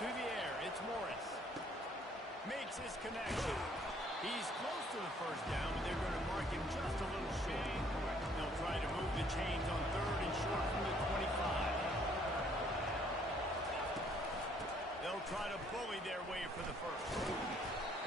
Through the air, it's Morris. Makes his connection. He's close to the first down, but they're going to mark him just a little short. They'll try to move the chains on 3rd and short from the 25. They'll try to bully their way for the first.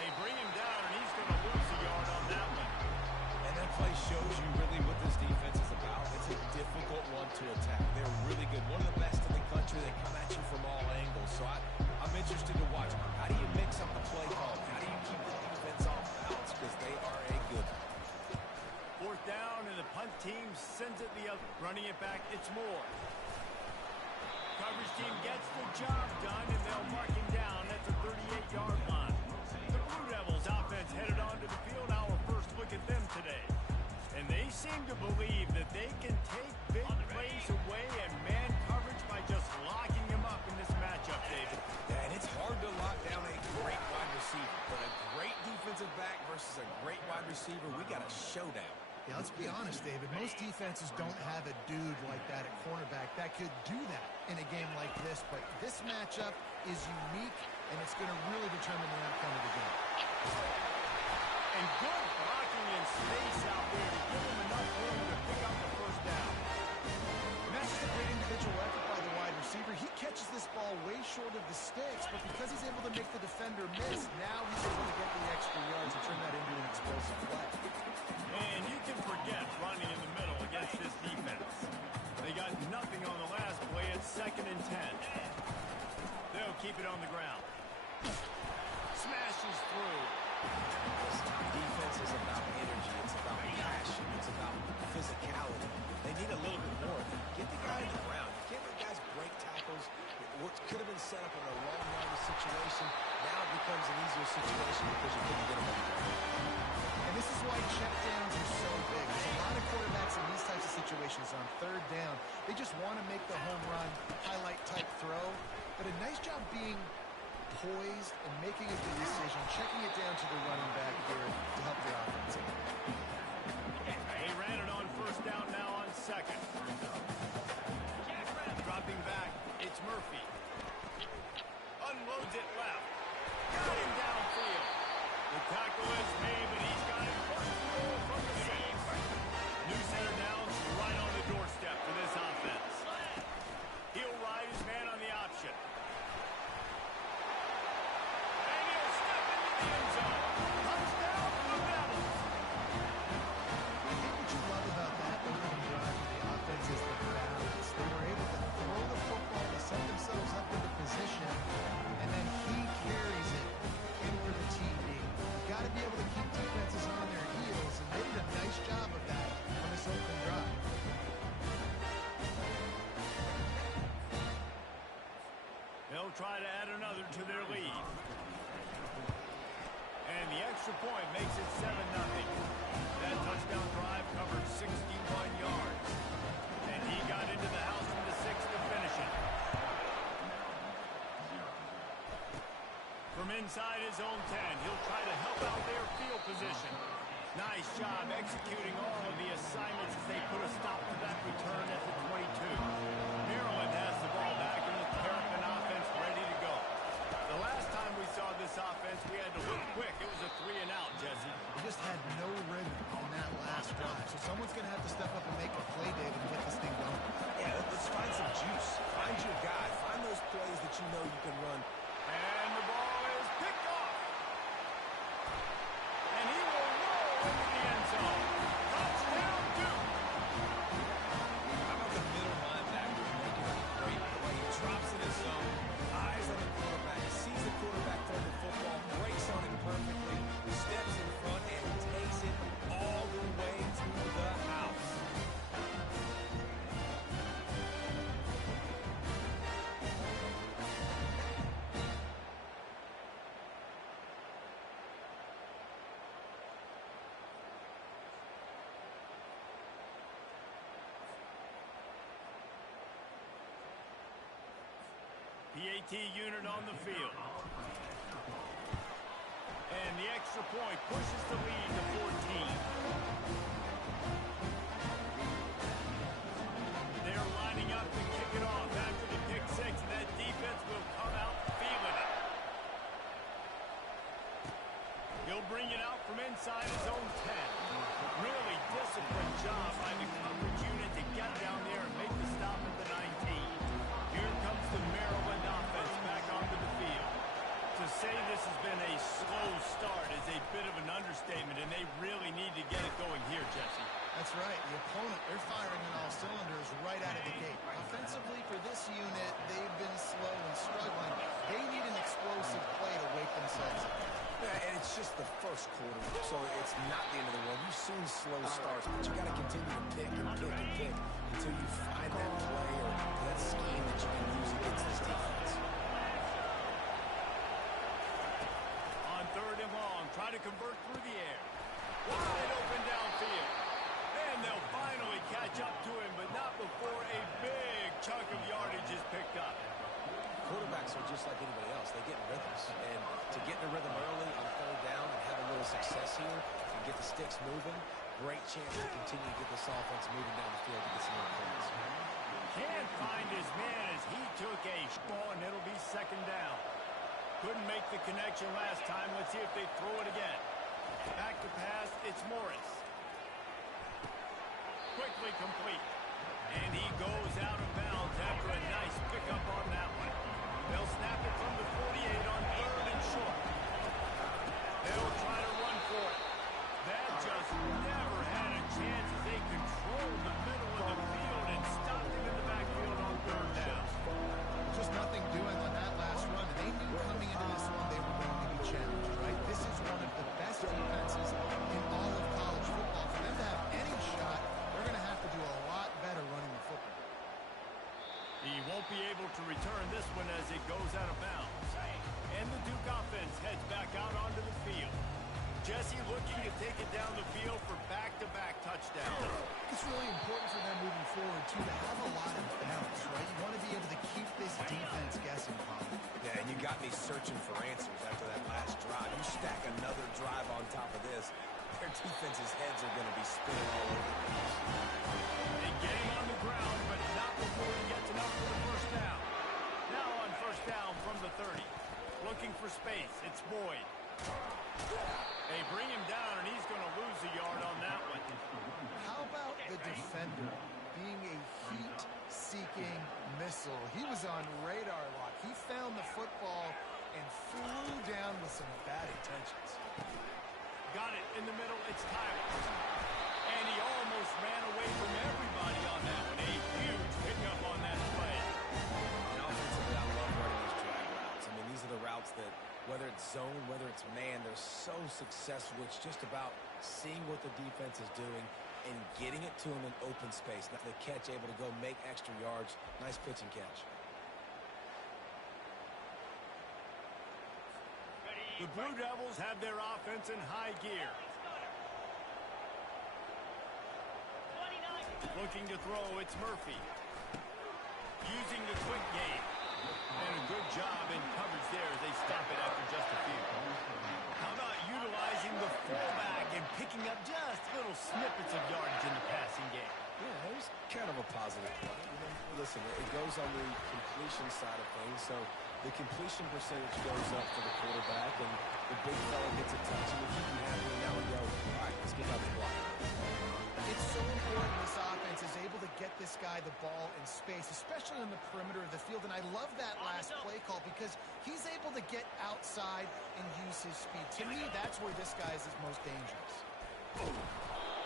They bring him down, and he's going to lose a yard on that one. And that play shows you really what this defense is about. It's a difficult one to attack. They're really good. One of the best in the country. They come at you from all angles. So I'm interested to watch. How do you mix up the play call? How do you keep the defense off balance? Because they are a good one. 4th down, and the punt team sends it the other. Running it back, it's Moore. Coverage team gets the job done, and they'll mark him down at the 38-yard line. The Blue Devils offense headed onto the field. Our first look at them today. And they seem to believe that they can take big plays away and man coverage by just locking him up in this matchup, David. Yeah, and it's hard to lock down a great wide receiver. But a great defensive back versus a great wide receiver, we got a showdown. Yeah, let's be honest, David. Most defenses don't have a dude like that at cornerback that could do that in a game like this. But this matchup is unique, and it's going to really determine the outcome of the game. And good blocking in space out there to give him enough room to pick up the first down. And that's just a great individual effort by the wide receiver. He catches this ball way short of the sticks, but because he's able to make the defender miss, now he's able to get the extra yards and turn that into an explosive play. And you can forget running in the middle against this defense. They got nothing on the last play. It's 2nd and 10. They'll keep it on the ground. Smashes through. Defense is about energy. It's about passion. It's about physicality. They need a little bit more. Get the guy in the ground. You can't let guys break tackles. What could have been set up in a long yardage situation now becomes an easier situation because you couldn't get him on the ground. And this is why checkdowns are so big. There's a lot of quarterbacks in these types of situations on 3rd down. They just want to make the home run, highlight-type throw. But a nice job being poised and making a good decision, checking it down to the running back here to help the offense. They ran it on 1st down, now on 2nd. Dropping back, it's Murphy. Unloads it left. Got him downfield. The tackle is made, but he's got it first and goal from the 6. New center downs right on the doorstep for this offense. He'll ride his man on the option. And he'll step into the end zone. Touchdown, Blue Devils. I think what you love about that opening drive for the offense is the balance. They were able to throw the football to set themselves up into position, and then he carries it in for the TD. Got to be able to keep defenses on their heels, and they did a nice job of that on this opening drive. They'll try to add another to their lead. And the extra point makes it 7-0. That touchdown drive covered 61 yards. And he got into the house from the 6 to finish it. From inside his own 10, he'll try to help out their field position. Nice job executing all of the assignments as they put a stop to that return at the 22. Maryland has the ball back in the Terrapin offense ready to go. The last time we saw this offense, we had to look quick. It was a 3-and-out, Jesse. They just had no rhythm on that last drive. So someone's going to have to step up and make a play, David, and get this thing going. Yeah, let's find some juice. Find your guy. Find those plays that you know you can run. And the ball is picked off. And he will roll into the end zone. Touchdown, Duke. How about the middle linebacker making a great play? He drops in his zone, eyes on the quarterback, sees the quarterback throw the football, breaks on it perfectly, steps in front, and takes it all the way to the house. PAT unit on the field. And the extra point pushes the lead to 14. They're lining up to kick it off after the pick 6, and that defense will come out feeling first quarter, so it's not the end of the world. You've seen slow starts, but you got to continue to pick and pick and pick until you find that play or that scheme that you can use against this defense. On third and long, try to convert through the air. Wide open downfield. And they'll finally catch up to him, but not before a big chunk of yardage is picked up. Quarterbacks are just like anybody else. They get in rhythms. And to get in a rhythm early on third down and have a little success here and get the sticks moving, great chance to continue to get this offense moving down the field to get some more points. Can't find his man as he took a ball, and it'll be second down. Couldn't make the connection last time. Let's see if they throw it again. Back to pass, it's Morris. Quickly complete. And he goes out of bounds after a nice pickup on that one. They'll snap it from the 48 on third and short. They'll try to run for it. That just never had a chance as they controlled the middle of the field and stopped him in the backfield on third down. Just nothing doing on that last run. And they knew coming into this one they were going to be challenged, right? This is one of the best defenses in all of college football. For them to have any shot, they're going to have to do a lot better running the football. He won't be able to return this one as it goes out of bounds. And the Duke offense heads back out onto the field. Jesse looking to take it down the field for back-to-back touchdowns. It's really important for them moving forward, too, to have a lot of balance, right? You want to be able to keep this defense guessing, Paul. Yeah, and you got me searching for answers after that last drive. You stack another drive on top of this, their defense's heads are going to be spinning all over the place. They get him on the ground, but not before he gets enough for the first down. Now on first down from the 30. Looking for space, it's Boyd. They bring him down, and he's going to lose a yard on that one. How about the defender being a heat-seeking missile? He was on radar lock. He found the football and flew down with some bad intentions. Got it in the middle, it's Tyler. And he almost ran away from everybody on that one. A huge pickup on that play. And offensively, I love running these drag routes. I mean, these are the routes that, whether it's zone, whether it's man, they're so successful. It's just about seeing what the defense is doing and getting it to them in open space. Now the catch, able to go make extra yards. Nice pitch and catch. The Blue Devils have their offense in high gear. Looking to throw, it's Murphy. Using the quick game. And a good job in coverage there as they stop it after just a few. How about utilizing the fullback and picking up just little snippets of yardage in the passing game? Yeah, it was kind of a positive play. Listen, it goes on the completion side of things, so the completion percentage goes up for the quarterback, and the big fella gets a touch, and we keep him happy, and now we go, all right, let's get out the block. It's so important this offense is able to get this guy the ball in space, especially on the perimeter of the field. And I love that last play call because he's able to get outside and use his speed. To me, that's where this guy is most dangerous.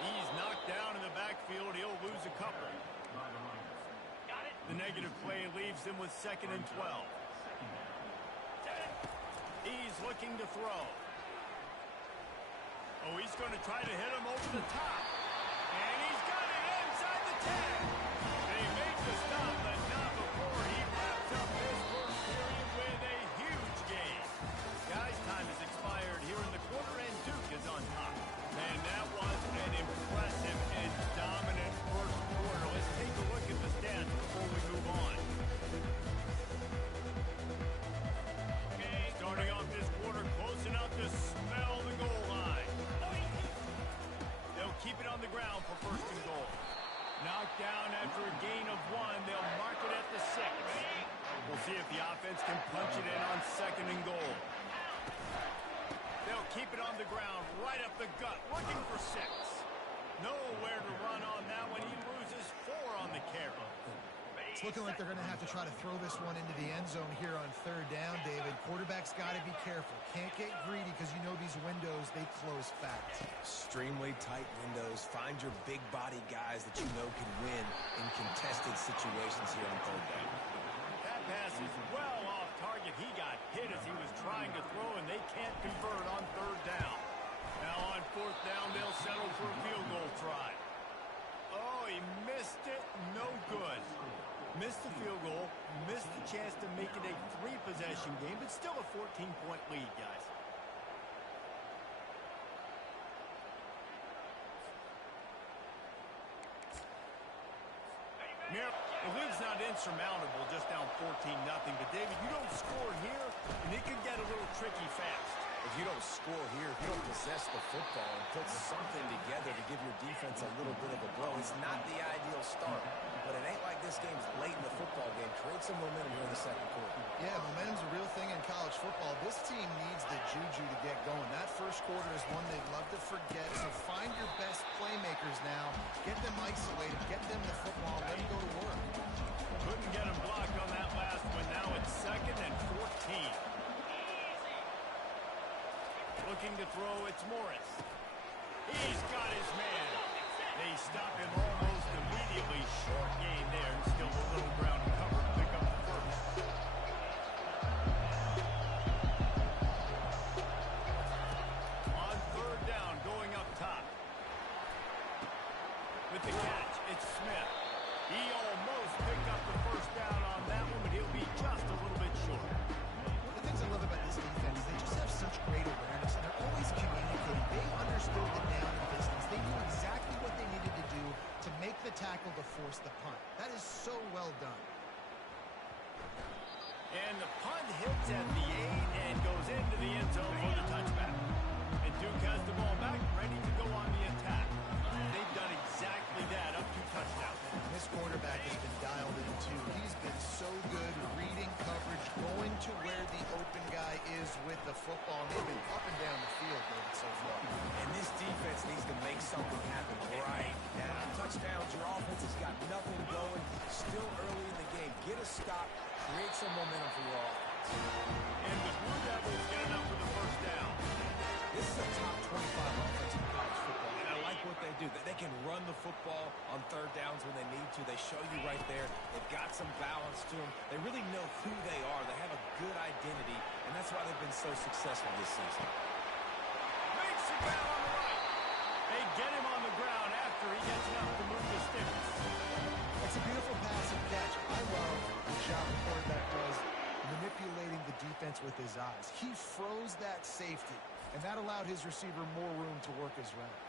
He's knocked down in the backfield. He'll lose a couple. The negative play leaves him with 2nd and 12. He's looking to throw. Oh, he's going to try to hit him over the top. And he's got it inside the 10. They make the stop, but not before he wraps up this first period with a huge gain. Guys, time has expired here in the quarter, and Duke is on top. And that was an impressive and dominant first quarter. Let's take a look at the stats before we move on. Starting off this quarter, close enough to smell the goal line. They'll keep it on the ground for 1st and goal. Knocked down after a gain of 1. They'll mark it at the 6. We'll see if the offense can punch it in on 2nd and goal. They'll keep it on the ground, right up the gut, looking for 6. Nowhere to run on that one. He loses 4 on the carry. It's looking like they're going to have to try to throw this one into the end zone here on 3rd down, David. Quarterback's got to be careful. Can't get greedy because you know these windows, they close fast. Extremely tight windows. Find your big body guys that you know can win in contested situations here on 3rd down. That pass is well off target. He got hit as he was trying to throw, and they can't convert on 3rd down. goal. Missed the chance to make it a 3-possession game, but still a 14-point lead, guys. The lead's not insurmountable, just down 14-0. But, David, you don't score here, and it could get a little tricky fast. If you don't score here, if you don't possess the football and put something together to give your defense a little bit of a blow, it's not the ideal start. But it ain't like this game's late in the football game. Create some momentum here in the second quarter. Yeah, momentum's a real thing in college football. This team needs the juju to get going. That first quarter is one they'd love to forget. So find your best playmakers now. Get them isolated. Get them the football. Let them go to work. Couldn't get him blocked on that last one. Now it's 2nd and 14. Looking to throw, it's Morris. He's got his man. They stop him almost immediately. Short gain there, and still a little ground to cover to pick up the first. On 3rd down, going up top. With the catch, it's Smith. He almost picked up the first down on that one, but he'll be just a little bit short. One of the things I love about this defense is they just have such great awareness, and they're always communicating. They understood the down and distance. They knew exactly what they needed to do to make the tackle to force the punt. That is so well done. And the punt hits at the 8 and goes into the end zone for the touchback. And Duke has the ball back, ready to go on the attack. They've done exactly that, up to touchdown. This quarterback has been dialed in too. He's been so good reading coverage, going to where the open guy is with the football. And they've been up and down the field, David, so far. And this defense needs to make something happen right now. Touchdowns, your offense has got nothing going. Still early in the game. Get a stop. Create some momentum for your offense. And the Blue Devils get enough for the first down. This is a top 25 offense in college football, and I like what they do. They can run the football on 3rd downs when they need to. They show you right there. They've got some balance to them. They really know who they are. They have a good identity, and that's why they've been so successful this season. Makes the down on the right. They get him on the ground after he gets enough to move the sticks. It's a beautiful pass and catch. I love the job the quarterback does manipulating the defense with his eyes. He froze that safety, and that allowed his receiver more room to work his route.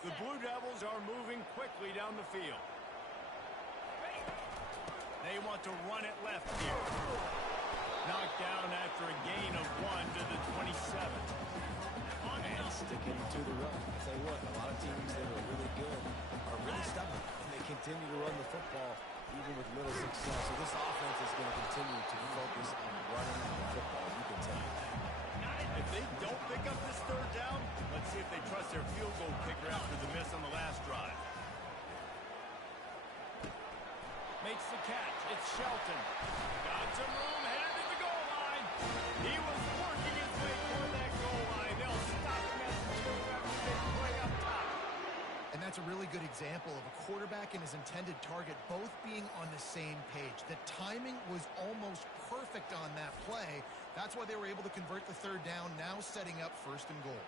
The Blue Devils are moving quickly down the field. They want to run it left here. Knocked down after a gain of 1 to the 27. And sticking to the run. I tell you what, a lot of teams that are really good are really stubborn, and they continue to run the football even with little success. So this offense is going to continue to focus on running the football. You can tell that. If they don't pick up this 3rd down, let's see if they trust their field goal kicker after the miss on the last drive. Makes the catch. It's Shelton. Got some room, headed to the goal line. He was working his way toward that goal line. They'll stop him at the 2 after they play up top. And that's a really good example of a quarterback and his intended target both being on the same page. The timing was almost perfect on that play. That's why they were able to convert the 3rd down, now setting up 1st and goal.